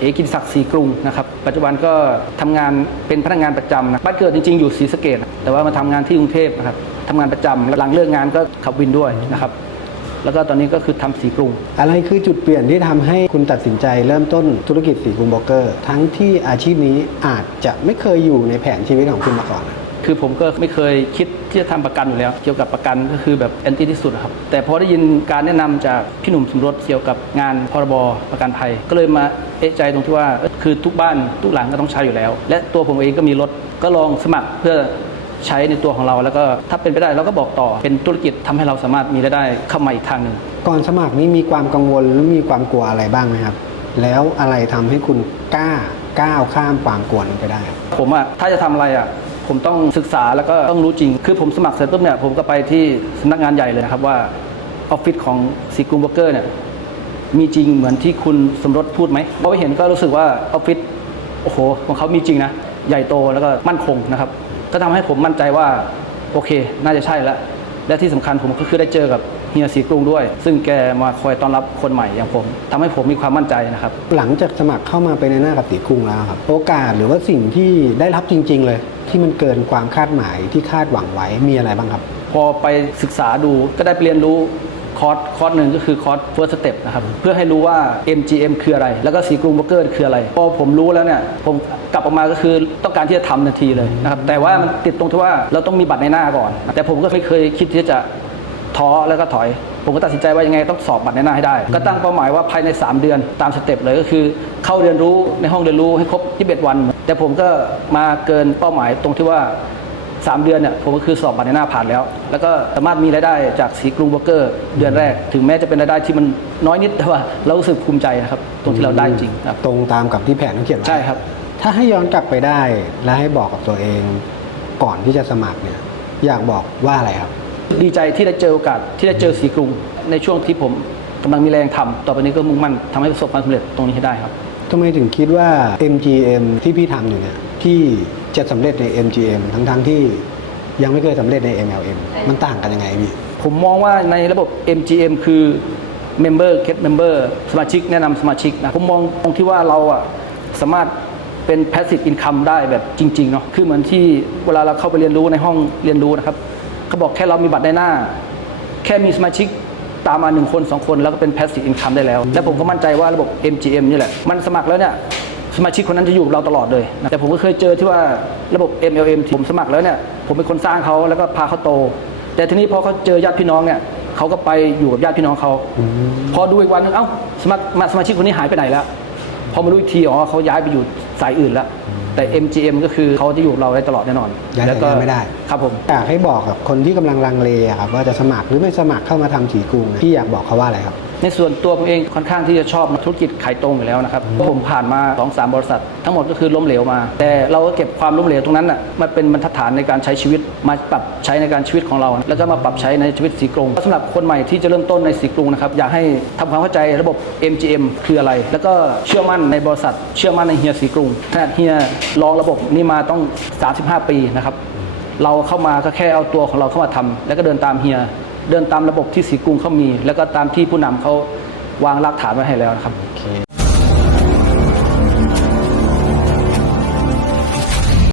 เอกินศักดิ์ศรีกรุงนะครับปัจจุบันก็ทำงานเป็นพนักงานประจำนะบ้านเกิดจริง ๆ อยู่ศรีสะเกดแต่ว่ามาทำงานที่กรุงเทพนะครับทำงานประจำหลังเลิกงานก็ขับวินด้วยนะครับแล้วก็ตอนนี้ก็คือทำสีกรุง อะไรคือจุดเปลี่ยนที่ทำให้คุณตัดสินใจเริ่มต้นธุรกิจสีกรุงบล็อกเกอร์ ทั้งที่อาชีพนี้อาจจะไม่เคยอยู่ในแผนชีวิตของคุณมาก่อน คือผมก็ไม่เคยคิดที่จะทำประกันอยู่แล้ว เกี่ยวกับประกันก็คือแบบแอนตี้ที่สุดอะครับ แต่พอได้ยินการแนะนำจากพี่หนุ่มสมรสเกี่ยวกับงานพรบประกันภัย ก็เลยมาเอะใจตรงที่ว่าเอ้ยคือทุกบ้านทุกหลังก็ต้องใช้อยู่แล้ว และตัวผมเองก็มีรถก็ลองสมัครเพื่อใช้ในตัวของเราแล้วก็ถ้าเป็นไปได้เราก็บอกต่อเป็นธุรกิจทำให้เราสามารถมีรายได้เข้ามาอีกทางหนึ่งก่อนสมัครนี้มีความกังวลหรือมีความกลัวอะไรบ้างไหมครับ แล้วอะไรทำให้คุณกล้าก้าวข้ามความกลัวนั้นไปได้ ผมอะถ้าจะทำอะไรอะ ผมต้องศึกษาแล้วก็ต้องรู้จริง คือผมสมัครเสร็จปุ๊บเนี่ยผมก็ไปที่สำนักงานใหญ่เลยนะครับว่าออฟฟิศของซีกรุงโบรกเกอร์เนี่ยมีจริงเหมือนที่คุณสมรสพูดไหมพอไปเห็นก็รู้สึกว่าออฟฟิศโอ้โหของเขามีจริงนะ ใหญ่โตแล้วก็มั่นคงนะครับ ก็ทำให้ผมมั่นใจว่าโอเค น่าจะใช่แล้วและที่สำคัญผมก็คือได้เจอกับ เฮียสีกรุงด้วย ซึ่งแกมาคอยต้อนรับคนใหม่อย่างผมทำให้ผมมีความมั่นใจนะครับ หลังจากสมัครเข้ามาเป็นในหน้ากับสีกรุงแล้วครับ โอกาสหรือว่าสิ่งที่ได้รับจริง ๆ เลย ที่มันเกินความคาดหมายที่คาดหวังไว้มีอะไรบ้างครับ พอไปศึกษาดูก็ได้ไปเรียนรู้คอร์สคอร์สหนึ่งก็คือคอร์ส first step นะครับ เพื่อให้รู้ว่า MGM คืออะไร แล้วก็สีกรุงโบรกเกอร์คืออะไร พอผมรู้แล้วเนี่ย ผมกลับออกมาก็คือต้องการที่จะทำทันทีเลยนะครับ แต่ว่ามันติดตรงที่ว่าเราต้องมีบัตรในหน้าก่อน แต่ผมก็ไม่เคยคิดที่จะ ท้อแล้วก็ถอย ผมก็ตัดสินใจว่ายังไงต้องสอบบัตรในหน้าให้ได้ ก็ตั้งเป้าหมายว่าภายใน 3 เดือนตามสเต็ปเลยก็คือ เข้าเรียนรู้ในห้องเรียนรู้ให้ครบ 21 วัน แต่ผมก็มาเกินเป้าหมายตรงที่ว่าสามเดือนเนี่ยผมก็คือสอบบัตรในหน้าผ่านแล้ว แล้วก็สามารถมีรายได้จากสีกรุงโบรกเกอร์ เดือนแรก ถึงแม้จะเป็นรายได้ที่มันน้อยนิดแต่ว่าเรารู้สึกภูมิใจนะครับตรงที่เราได้จริงครับตรงตามกับที่แผนเขาเขียนไว้ใช่ครับ ถ้าให้ย้อนกลับไปได้และให้บอกกับตัวเอง ก่อนที่จะสมัครเนี่ยอยากบอกว่าอะไรครับ ดีใจที่ได้เจอโอกาสที่ได้เจอสีกรุง ในช่วงที่ผมกำลังมีแรงทำต่อไปนี้ก็มุ่งมั่นทำให้ประสบความสำเร็จตรงนี้ให้ได้ครับทำไมถึงคิดว่า MGM ที่พี่ทำอยู่เนี่ยที่จะสำเร็จใน MGM ทั้งๆที่ยังไม่เคยสำเร็จใน MLM มันต่างกันยังไงพี่ ผมมองว่าในระบบ MGM คือ Member Get Member สมาชิกแนะนำสมาชิกนะผมมองตรงที่ว่าเราอะสามารถเป็น Passive Income ได้แบบจริงๆเนาะคือเหมือนที่เวลาเราเข้าไปเรียนรู้ในห้องเรียนรู้นะครับ เขาบอกแค่เรามีบัตรในหน้า แค่มีสมาชิกตามมาหนึ่งคนสองคนแล้วก็เป็น Passive Income ได้แล้ว และผมก็มั่นใจว่าระบบ MGM นี่แหละ มันสมัครแล้วเนี่ยสมาชิกคนนั้นจะอยู่กับเราตลอดเลยนะแต่ผมก็เคยเจอที่ว่าระบบ MLM ที่ผมสมัครแล้วเนี่ยผมเป็นคนสร้างเขาแล้วก็พาเขาโต แต่ทีนี้พอเขาเจอญาติพี่น้องเนี่ยเขาก็ไปอยู่กับญาติพี่น้องเขาพอดูอีกวันหนึงเอ้าสมัครมาสมาชิกคนนี้หายไปไหนแล้วพอมารู้อีกทีอ๋อเขาย้ายไปอยู่ สายอื่นแล้ว แต่ MGM ก็คือเขาจะอยู่กับเราได้ตลอดแน่นอนย้ายแล้วก็ย้ายไม่ได้ ครับผม อยากให้บอกกับคนที่กำลังลังเลอะครับว่าจะสมัครหรือไม่สมัครเข้ามาทำสีกรุงเนี่ยพี่อยากบอกเขาว่าอะไรครับ ในส่วนตัวผมเองค่อนข้างที่จะชอบธุรกิจขายตรงอยู่แล้วนะครับเพราะผมผ่านมา2อสบริษัท ทั้งหมดก็คือล้มเหลวมา แต่เราก็เก็บความล้มเหลวตรงนั้นน่ะมาเป็นบรรทัดฐานในการใช้ชีวิตมาปรับใช้ในการชีวิตของเรา แล้วก็มาปรับใช้ในชีวิตสีกรงสำหรับคนใหม่ที่จะเริ่มต้นในสีกรงนะครับอยากให้ทำความเข้าใจระบบ MGM คืออะไร แล้วก็เชื่อมั่นในบริษัท เชื่อมั่นในเฮียสีกรุงขนาดเฮียลองระบบนี้มาต้อง 35 ปีนะครับเราเข้ามาก็แค่เอาตัวของเราเข้ามาทำแล้วก็เดินตามเฮีย เดินตามระบบที่สีกรุงเขามี แล้วก็ตามที่ผู้นำเขาวางรากฐานไว้ให้แล้วนะครับ โอเค